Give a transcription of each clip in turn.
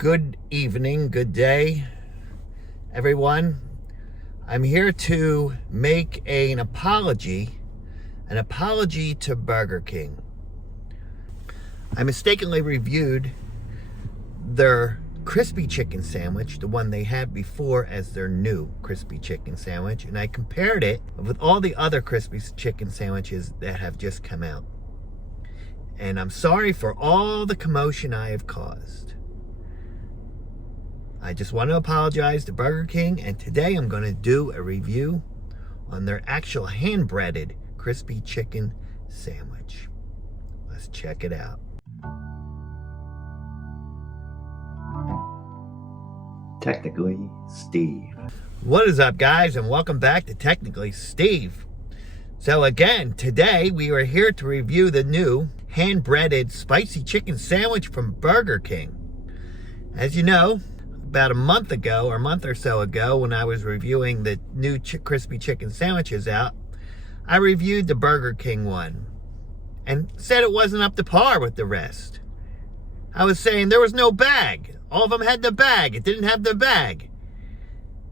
Good evening, good day, everyone. I'm here to make an apology to Burger King. I mistakenly reviewed their crispy chicken sandwich, the one they had before, as their new crispy chicken sandwich, and I compared it with all the other crispy chicken sandwiches that have just come out. And I'm sorry for all the commotion I have caused. I just want to apologize to Burger King, and today I'm going to do a review on their actual hand-breaded crispy chicken sandwich. Let's check it out. Technically Steve. What is up, guys, and welcome back to Technically Steve. So again, today we are here to review the new hand-breaded spicy chicken sandwich from Burger King. As you know, about a month or so ago, when I was reviewing the new crispy chicken sandwiches out, I reviewed the Burger King one and said it wasn't up to par with the rest. I was saying there was no bag. All of them had the bag. It didn't have the bag.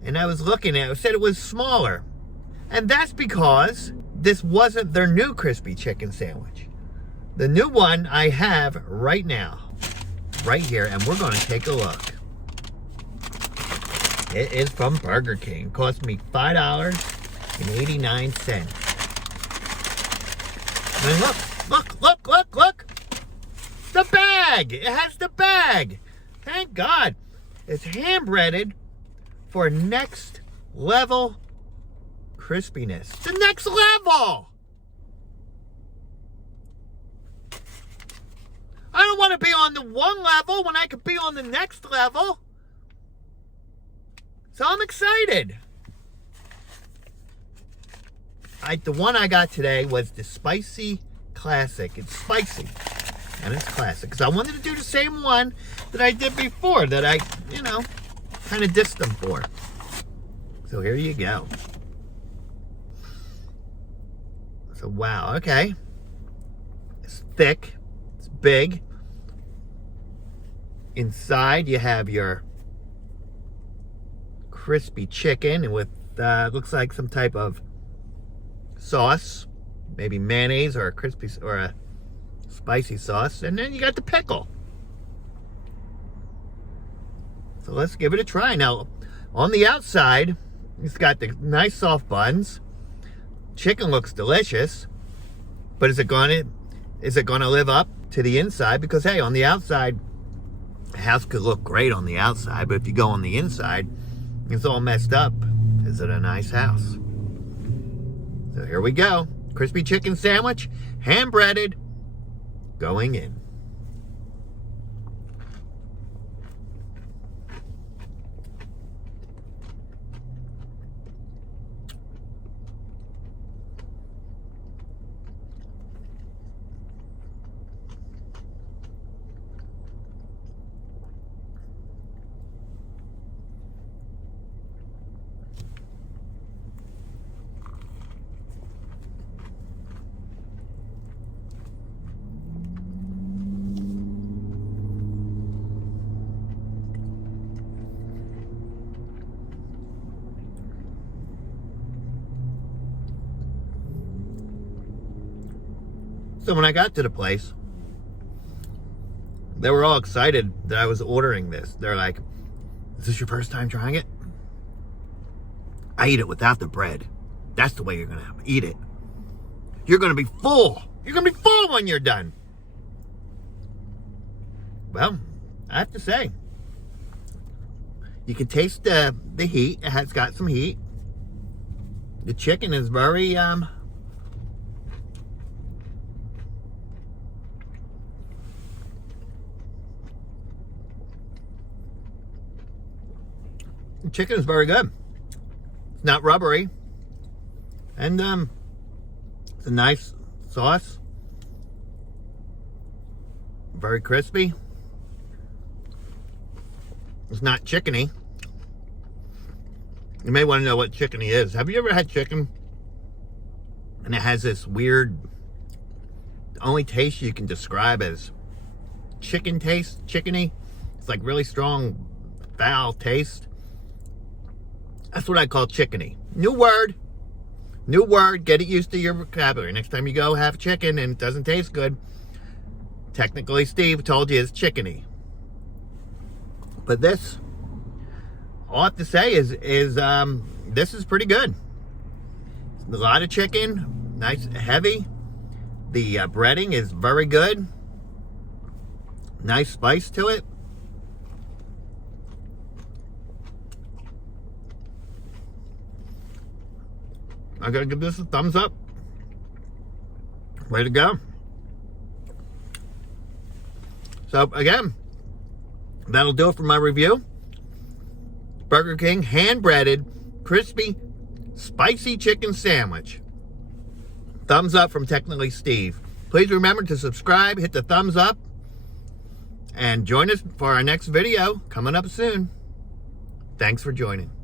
And I was looking at it, said it was smaller. And that's because this wasn't their new crispy chicken sandwich. The new one I have right now, right here, and we're going to take a look. It is from Burger King. It cost me $5.89. And look. The bag. It has the bag. Thank God. It's hand-breaded for next level crispiness. The next level. I don't want to be on the one level when I could be on the next level. So I'm excited. The one I got today was the Spicy Classic. It's spicy and it's classic. Because I wanted to do the same one that I did before that I, kind of dissed them for. So here you go. So wow, okay. It's thick. It's big. Inside you have your crispy chicken and with looks like some type of sauce, maybe mayonnaise or a spicy sauce, and then you got the pickle. So let's give it a try. Now, on the outside, it's got the nice soft buns. Chicken looks delicious, but is it going to live up to the inside? Because hey, on the outside, the house could look great on the outside, but if you go on the inside, it's all messed up. Is it a nice house? So here we go. Crispy chicken sandwich, hand-breaded, going in. So when I got to the place, they were all excited that I was ordering this. They're like, is this your first time trying it? I eat it without the bread. That's the way you're going to eat it. You're going to be full. You're going to be full when you're done. Well, I have to say, you can taste the heat. It has got some heat. The chicken is very, the chicken is very good. It's not rubbery. And it's a nice sauce. Very crispy. It's not chickeny. You may want to know what chickeny is. Have you ever had chicken and it has this weird, the only taste you can describe as chicken taste, chickeny? It's like really strong, foul taste. That's what I call chickeny. New word. New word. Get it used to your vocabulary. Next time you go have chicken and it doesn't taste good, technically Steve told you it's chickeny. But this, all I have to say is this is pretty good. A lot of chicken, nice, heavy. The breading is very good. Nice spice to it. I gotta give this a thumbs up. Way to go. So again, that'll do it for my review. Burger King hand-breaded, crispy, spicy chicken sandwich. Thumbs up from Technically Steve. Please remember to subscribe, hit the thumbs up, and join us for our next video coming up soon. Thanks for joining.